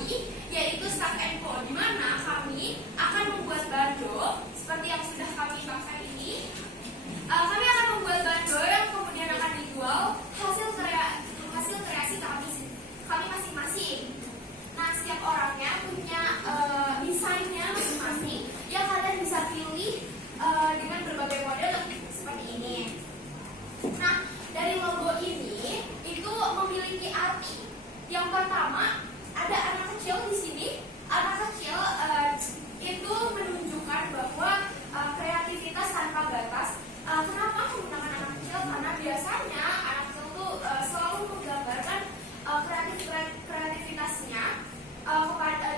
kami, yaitu Staff & Co, di mana kami akan membuat bando seperti yang sudah kami pakai ini. Kami akan membuat bando yang kemudian akan dijual hasil kreasi kami masing-masing. Nah, setiap orangnya punya desainnya masing-masing yang kalian bisa pilih dengan berbagai model seperti ini. Nah, dari logo ini itu memiliki arti. Yang pertama, ada anak kecil di sini. Anak kecil itu menunjukkan bahwa kreativitas tanpa batas. Kenapa menggunakan anak kecil? Karena biasanya anak kecil itu selalu menggambarkan kreativitasnya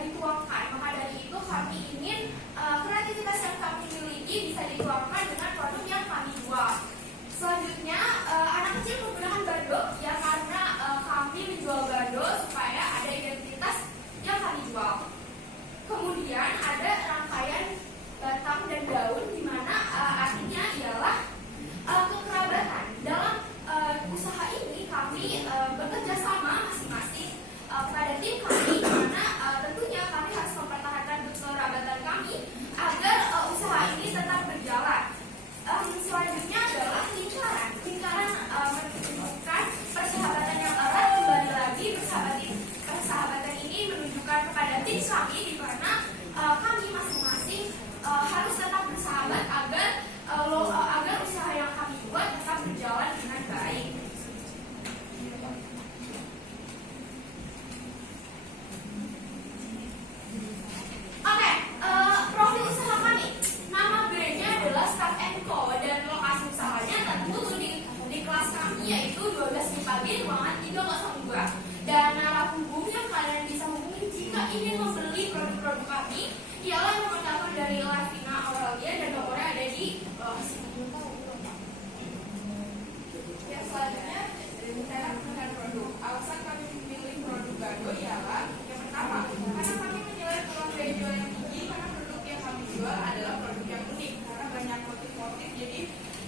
dituangkan. Maka dari itu kami ingin kreativitas yang kami miliki bisa dituangkan dengan produk yang kami jual. Selanjutnya, anak kecil menggunakan bando ya karena kami menjual bando supaya ada identitas yang kami jual. Kemudian ada rangkaian batang dan daun, di mana artinya ialah kekerabatan. Dalam usaha ini kami bekerja sama masing-masing pada tim kami, di mana tentunya kami harus mempertahankan kekerabatan kami agar usaha ini tetap berjalan. Selanjutnya adalah lingkaran. Lingkaran menunjukkan persahabatan yang erat. Kembali lagi, persahabatan ini menunjukkan kepada tim kami, di mana kami masing-masing harus tetap bersahabat agar usaha yang kami buat tetap berjalan dengan baik. Oke, profil usaha kami. Nama brandnya adalah Staff & Co, dan lokasi usahanya tentu di kelas kami, yaitu 12 pagi ruangan 302. Dan narahubung yang kalian bisa hubungi jika ingin membeli produk-produk kami ialah nomor telepon dari Lavina Aurelia, dan nomornya ada di bawah sini. Yang selanjutnya, cara menggunakan produk. Alasan kami memilih produk bando ialah yang pertama, karena kami menilai peluang daya jual yang tinggi, karena produk yang kami jual adalah produk yang unik, karena banyak motif-motif. Jadi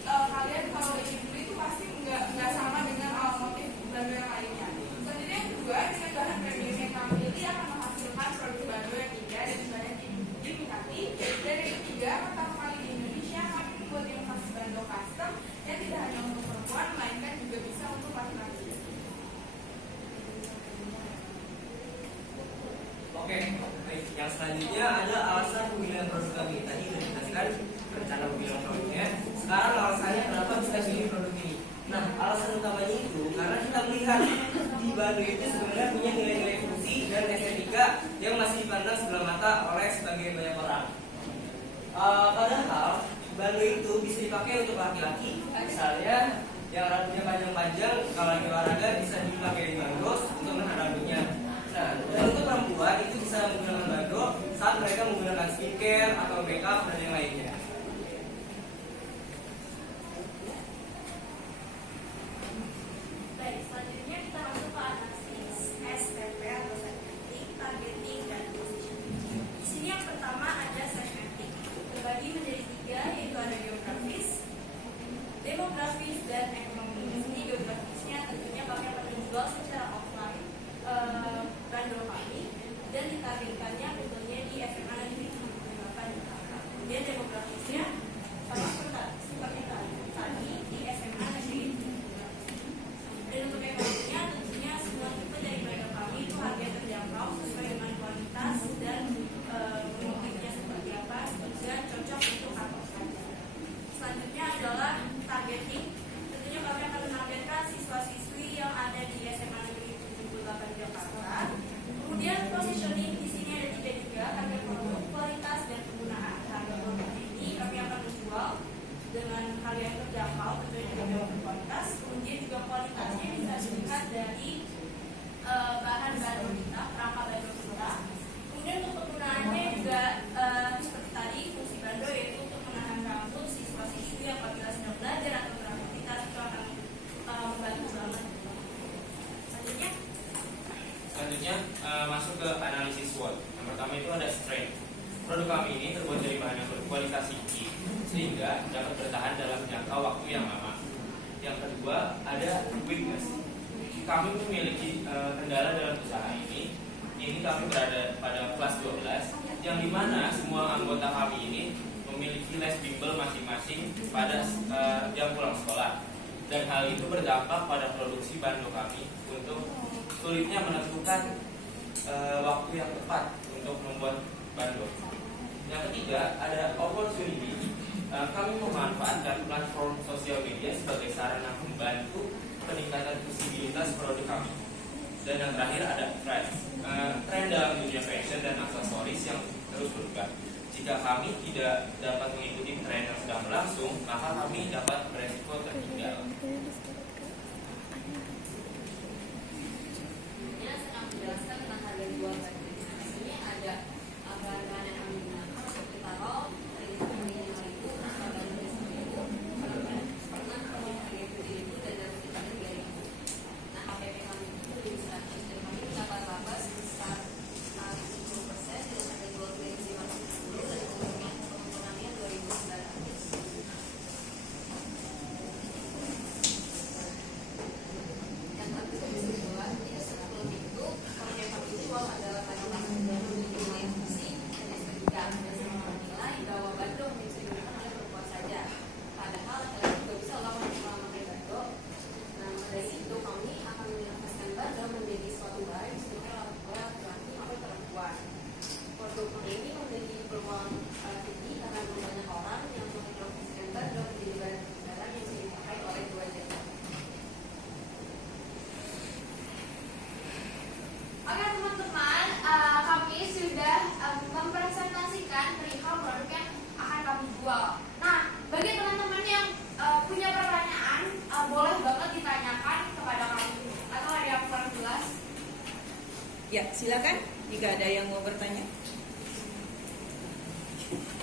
kalian kalau ingin beli itu pasti nggak sama dengan motif bando yang lainnya. Selanjutnya yang kedua, dengan bahan premium yang kami pilih akan menghasilkan produk bando yang indah dan banyak diminati. Dan yang ketiga, pertama kali di Indonesia kami membuat inovasi bando custom yang tidak hanya untuk perempuan, melainkan juga bisa untuk laki-laki. Oke, baik. Yang selanjutnya ada alasan pemilihan produk kami. Tadi sudah dijelaskan rencana pemilihan produknya. Sekarang alasannya kenapa bisa pilih produk ini. Nah, alasan utamanya itu karena kita melihat di bando itu sebenarnya punya nilai-nilai fungsi dan estetika yang masih dipandang sebelah mata oleh sebagian banyak orang. Padahal bando itu bisa dipakai untuk laki-laki. Misalnya yang rambutnya panjang-panjang, kalau lagi olahraga bisa dipakai di bando untuk menahan rambutnya. Nah, dan untuk perempuan itu bisa menggunakan bando saat mereka menggunakan skincare atau makeup dan yang lainnya. Baik, selanjutnya kita masuk ke analisis SPP atau segmenting, targeting, dan positioning. Di sini yang pertama ada segmenting, terbagi menjadi 3, yaitu ada geografis, demografis, dan ekonomi. Di sini geografisnya tentunya kami akan menjual secara offline bando kami, dan ditargetkannya tentunya di SMA Negeri 78 Jakarta. Kemudian demografisnya sama seperti tadi di SMA Negeri. Dan untuk ekonominya tentunya semua tipe dari bando kami itu harga terjangkau sesuai dengan kualitas dan motifnya seperti apa, dan cocok untuk apa saja. Selanjutnya adalah targeting. Tentunya kami akan menargetkan siswa-siswi yang ada di SMA Negeri 78 Jakarta. Kemudian positioning, di sini ada 3 juga, harga produk, kualitas, dan penggunaan. Harga produk ini kami akan menjual dengan harga yang terjangkau, tentunya juga berkualitas. Kemudian juga kualitasnya bisa dilihat dari bahan bando kita, perangkat bando kita. Kemudian untuk penggunaannya juga seperti tadi, fungsi bando yaitu untuk menahan rambut siswa-siswi yang apabila sedang belajar atau beraktivitas, itu akan membantu banget. Selanjutnya masuk ke analisis SWOT. Yang pertama itu ada strength. Produk kami ini terbuat dari bahan yang berkualitas tinggi sehingga dapat bertahan dalam jangka waktu yang lama. Yang kedua ada weakness. Kami memiliki kendala dalam usaha ini, ini kami berada pada kelas 12, yang dimana semua anggota kami ini memiliki les bimbel masing-masing pada jam pulang sekolah. Dan hal itu berdampak pada produksi bando kami untuk sulitnya menentukan waktu yang tepat untuk membuat bando. Yang ketiga, ada opportunity. Kami memanfaatkan platform sosial media sebagai sarana membantu peningkatan visibilitas produk kami. Dan yang terakhir ada tren dalam dunia fashion dan aksesoris yang terus berubah. Jika kami tidak dapat mengikuti tren yang sedang berlangsung, maka kami dapat beresiko tertinggal. Ini sedang menjelaskan tentang harga jual baju. Di sini ada bahan-bahan yang kami gunakan untuk ditaruh dari 5.000, harga dari 1.000, pernah harga 7.000 dan dalam kita 3.000. Nah, HPP kami itu lebih 100 dan kami mendapat laba sebesar 70% dengan harga jual 3.510 dan keuntungannya 2.900. Yang kami bisa jual tidak seperti itu, karena yang kami jual adalah barang-barang yang memiliki fungsi dan estetika dan sama menilai bahwa bando hanya bisa digunakan oleh perempuan saja. Padahal laki-laki juga bisa loh memakai bando. Nah, dari itu kami akan menginvestasikan bando menjadi suatu barang yang bisa dipakai oleh laki-laki maupun perempuan. Produk ini memiliki peluang tinggi karena banyak orang yang menginvestasikan bando menjadi barang yang bisa dipakai oleh dua jenis. Oke teman-teman, kami sudah mempresentasikan perihal produk yang akan kami jual. Nah, bagi teman-teman yang punya pertanyaan, boleh banget ditanyakan kepada kami. Atau ada yang kurang jelas? Ya, silakan jika ada yang mau bertanya.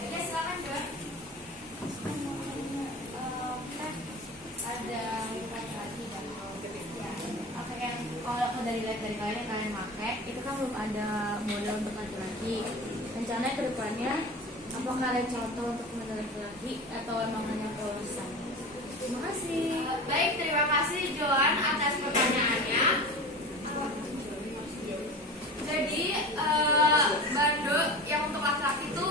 Ya, silakan Joan. Ada lagi kan? Oke, kan kalau dari kalian yang kalian pakai itu kan belum ada model untuk laki-laki. Rencananya ke depannya apakah ada contoh untuk model laki-laki atau emang hanya polosan? Terima kasih. Baik, terima kasih Joan atas pertanyaannya. Jadi bando yang untuk laki-laki itu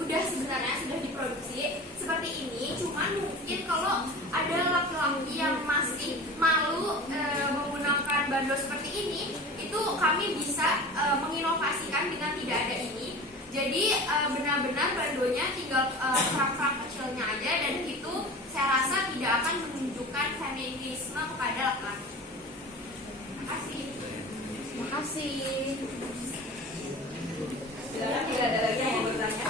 udah sebenarnya sudah diproduksi seperti ini. Cuman mungkin kalau ada laki-laki yang masih malu menggunakan bando seperti ini, itu kami bisa menginovasikan dengan tidak ada ini. Jadi benar-benar bandonya tinggal kerak-kerak kecilnya aja, dan itu saya rasa tidak akan menunjukkan feminisme kepada laki-laki. Terima kasih. Terima kasih. Silakan jika ada lagi yang mau bertanya.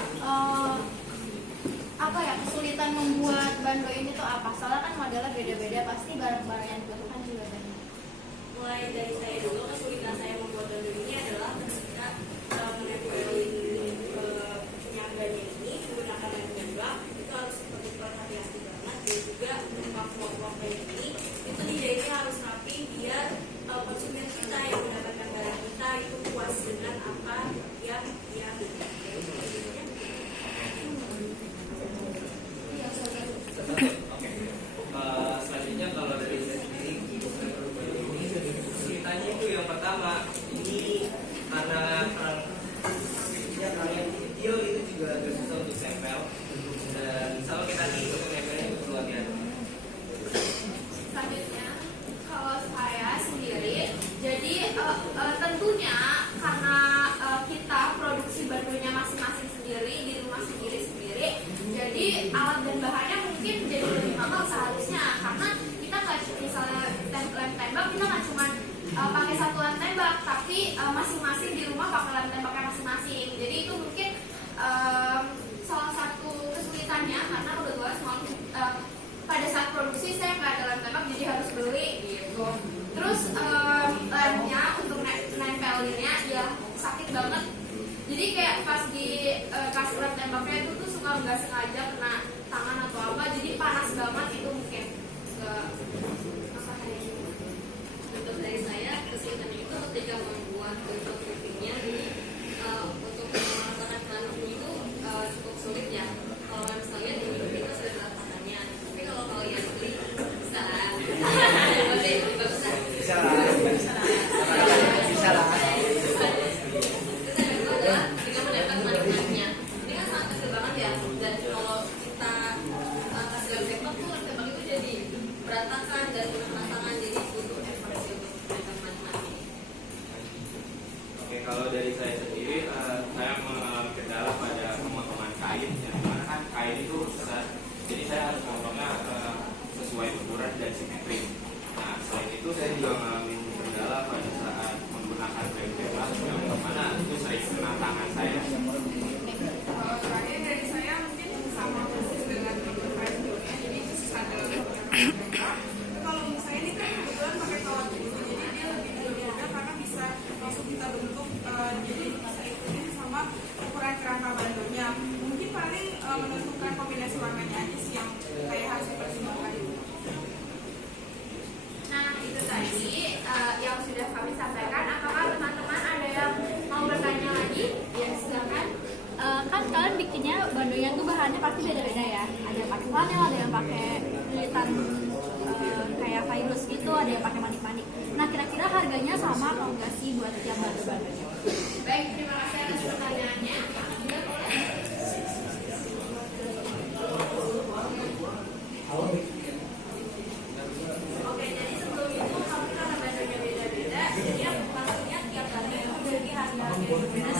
Apa ya kesulitan membuat bando ini tuh apa? Soalnya kan modelnya beda-beda, pasti barang-barang yang dibutuhkan juga banyak. Mulai dari saya dulu, kesulitan saya membuat bando ini adalah ketika menempelin penyampainya ini menggunakan lem tembak, itu harus hati-hati banget. Dan juga waktu ini itu dijahitnya harus rapi biar konsumen kita yang mendapatkan barang kita itu puas dengan apa yang dia beli. Selanjutnya kalau dari saya sendiri ini ceritanya itu yang pertama ini karena kerangnya kecil itu juga agak susah untuk tempel, dan sama kita nih untuk tempelnya itu perlu hati-hati. Selanjutnya, kalau saya sendiri, jadi tentunya karena kita produksi bandonya masing-masing sendiri di rumah sendiri-sendiri, jadi alat dan bahannya mungkin jadi lebih mahal seharusnya, karena kita nggak misalnya lem tembak, kita nggak cuma pakai satu lem tembak, tapi masing-masing di rumah pakai lem tembaknya masing-masing. Jadi itu mungkin salah satu kesulitannya, karena kebetulan pada saat produksi saya nggak ada lem tembak, jadi harus beli gitu. Terus lemnya untuk nempelinnya ya sakit banget. Jadi kayak pas di kasih lem tembaknya itu tuh suka nggak sengaja kena tangan atau apa, jadi panas banget itu mungkin nggak masalahnya gitu. Untuk dari saya kesulitan itu ketika membuat bentuk kupingnya, jadi untuk menggunakan pelanuknya itu cukup sulit ya. Kalau misalnya di kita sudah melakukannya, tapi kalau kalian beli bisa lah. Boleh, bagus lah. Bisa lah. Bisa lah. kalau dari saya sendiri, saya mengalami kendala pada pemotongan kain, yang dimana kan kain itu besar, jadi saya harus memotongnya sesuai ukuran dan simetri. Nah, selain itu saya juga mengalami kendala pada saat menggunakan frame bebas, yang mana itu sering kena tangan saya. Terakhir dari saya mungkin sama persis dengan frame dunia, jadi khusus ada mereka. Kalau misalnya ini kan kebetulan pakai kawat dulu, jadi dia lebih mudah karena bisa langsung kita bentuk, jadi bisa ikutin sama ukuran kerangka bandonya. Mungkin paling menentukan kombinasi warnanya aja sih yang kayak harus dipertimbangkan. Nah, itu tadi yang sudah kami sampaikan. Apakah teman-teman ada yang mau bertanya lagi? Ya, silakan. Kan kalian bikinnya bandonya tuh bahannya pasti beda-beda ya. Ada yang pakai flanel, ada yang pakai lilitan kayak virus gitu, ada yang pakai manik-manik. Nah, kira-kira harganya sama atau enggak sih buat tiap bando-bandonya? Baik, terima kasih atas pertanyaannya. Anda boleh? Oke, jadi sebelum itu kami karena bandonya beda-beda, jadi maksudnya tiap bando itu memiliki harga yang berbeda.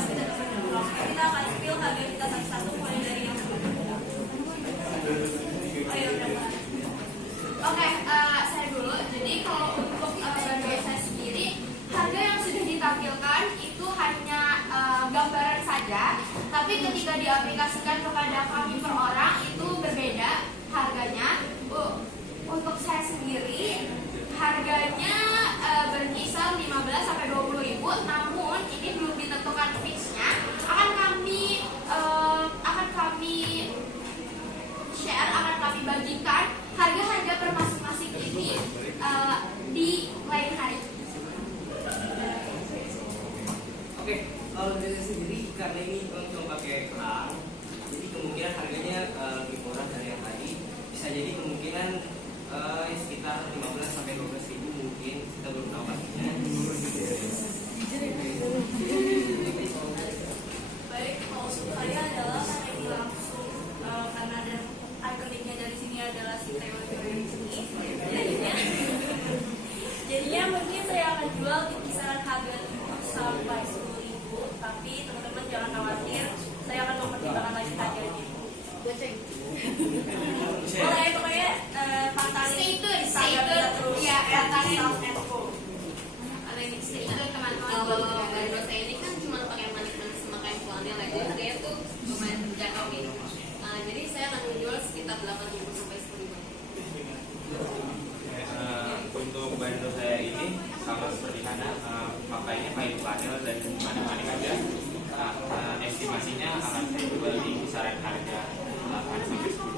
Kita akan spill harga kita satu-satu mulai dari yang berbeda. Oh ya udah. Oke, saya dulu. Jadi kalau untuk bando saya sendiri, harga yang sudah ditampilkan itu hanya gambaran saja. Tapi ketika diaplikasikan kepada kami per orang itu berbeda harganya. Untuk saya sendiri harganya berkisar 15 sampai 20 ribu. Namun ini belum ditentukan fixnya. Akan kami share, akan kami bagikan harga-harga per masing-masing ini di lain hari. Oke, kalau dari saya sendiri karena ini cuma pakai kerang, jadi kemungkinan harganya lebih murah dari yang tadi. Bisa jadi kemungkinan sekitar 15 sampai 12 ribu mungkin, kita belum tahu pastinya. Baik, maksud saya adalah karena ini langsung karena ada ikoniknya dari sini adalah si teori di sini. Jadinya mungkin saya akan jual di kisaran harga 7 sampai 10 ribu. Tapi teman-teman jangan khawatir, saya akan mempertimbangkan lagi harganya. Boleh pokoknya pantangin Stay tune. Ya, pantangin. Ada ini stay tune teman-teman. Kalau bando saya ini kan cuma pakai manik-manik sama kain flanel aja, harganya tuh lumayan terjangkau nih. Jadi saya akan menjual sekitar 8.000 sampai 10.000. Untuk bando saya ini sama seperti Hana, pakainya kain flanel dan manik-manik aja. Estimasinya akan saya jual di kisaran harga 8 sampai 10.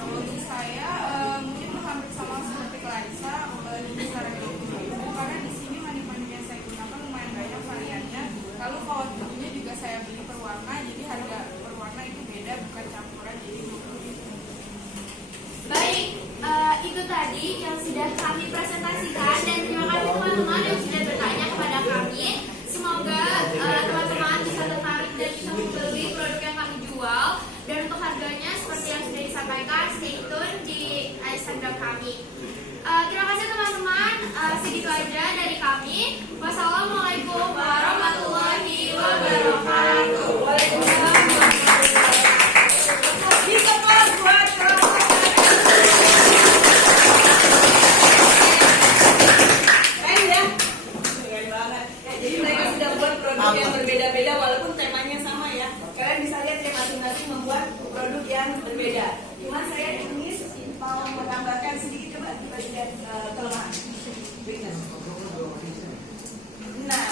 Kalau untuk saya mungkin hampir sama seperti Clarissa di kisaran 20.000 karena di sini manik-manik yang saya gunakan lumayan banyak variannya. Lalu kawat bulunya juga saya beli per warna, jadi harga per warna itu beda, bukan campuran, jadi 20.000. Baik, itu tadi yang sudah kami presentasikan dan terima kasih teman-teman yang sudah bertanya kepada kami. Semoga teman-teman bisa tertarik dan bisa membeli produk yang kami jual. Dan untuk harganya seperti yang sudah disampaikan, stay tune di Instagram kami. Terima kasih teman-teman, segitu aja dari kami. Wassalamualaikum warahmatullahi wabarakatuh. Jadi mereka sudah buat produk yang berbeda-beda walaupun temanya sama ya. Kalian bisa lihat ya masing-masing membuat produk yang berbeda. Cuma saya ingin mau menambahkan sedikit, coba kita lihat kelemahan. Nah,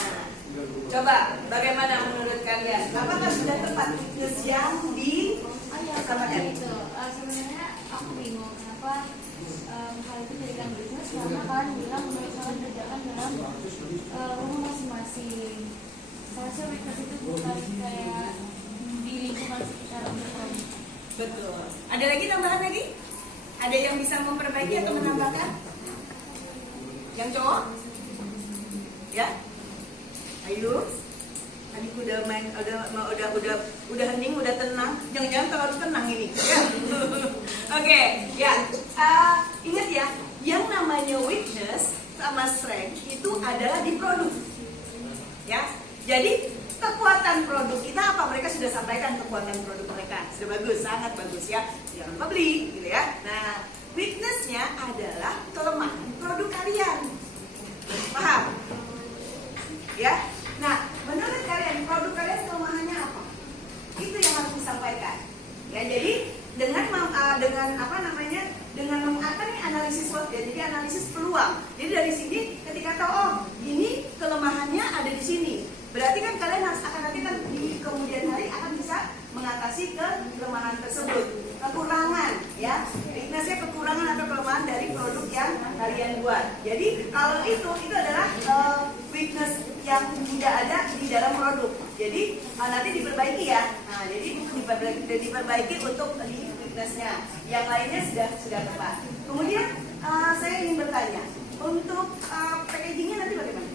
coba bagaimana menurut kalian? Apakah sudah tepat fitness yang disamakan? Gitu. Sebenarnya aku bingung kenapa hal itu jadikan bisnis karena kalian bilang menurut kalian kerjakan dalam rumah masing-masing. Saya rasa weakness itu bukan kayak di lingkungan sekitar rumah. Betul. Ada lagi tambahan lagi? Ada yang bisa memperbaiki atau menambahkan? Yang cowok? Ya? Ayo. Adikku udah main, udah hening, udah tenang. Jangan-jangan terlalu tenang ini. Ya. Oke, ya. Ingat ya, yang namanya weakness sama strength itu adalah di produk. Ya, Jadi kekuatan produk kita apa? Mereka sudah sampaikan kekuatan produk mereka. Sudah bagus, sangat bagus ya. Jangan lupa beli, gitu ya. Nah, weakness-nya adalah kelemahan produk kalian. Paham? Ya. Nah, menurut kalian produk kalian kelemahannya apa? Itu yang harus disampaikan. Ya, jadi dengan analisis SWOT ya, jadi analisis peluang. Jadi dari sini ketika tahu oh ini kelemahannya ada di sini, berarti kan kalian akan nanti kan di kemudian hari akan bisa mengatasi kelemahan tersebut. Kekurangan ya, weakness-nya kekurangan atau kelemahan dari produk yang kalian buat. Jadi kalau itu adalah weakness yang tidak ada di dalam produk. Jadi nanti diperbaiki ya. Nah, jadi diperbaiki untuk di weakness-nya. Yang lainnya sudah tepat. Kemudian saya ingin bertanya, untuk packaging-nya nanti bagaimana?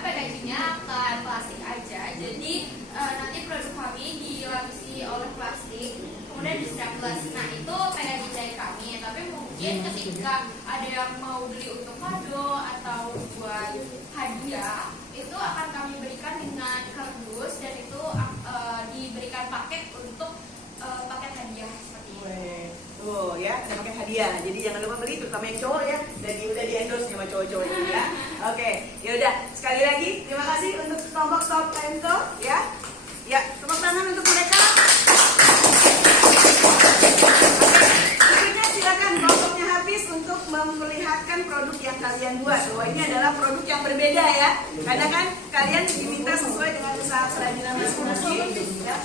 Packagingnya akan plastik aja, jadi nanti produk kami dilapisi oleh plastik, kemudian di strapless. Nah itu packaging dari kami, tapi mungkin ketika ada yang mau beli untuk kado atau buat hadiah, itu akan kami berikan dengan kardus dan itu diberikan paket untuk paket hadiah seperti itu. Tuh ya, ada paket hadiah. Jadi jangan lupa beli, terutama yang cowok ya. Dan udah di endorse sama cowok-cowok ya. Oke, ya udah. Sekali lagi terima kasih untuk kelompok Stop Tempo ya. Ya, tepuk tangan untuk mereka. Oke, silakan kelompoknya habis untuk memperlihatkan produk yang kalian buat. Bahwa ini adalah produk yang berbeda ya. Karena kan kalian diminta sesuai dengan usaha kerajinan masing-masing. Ya.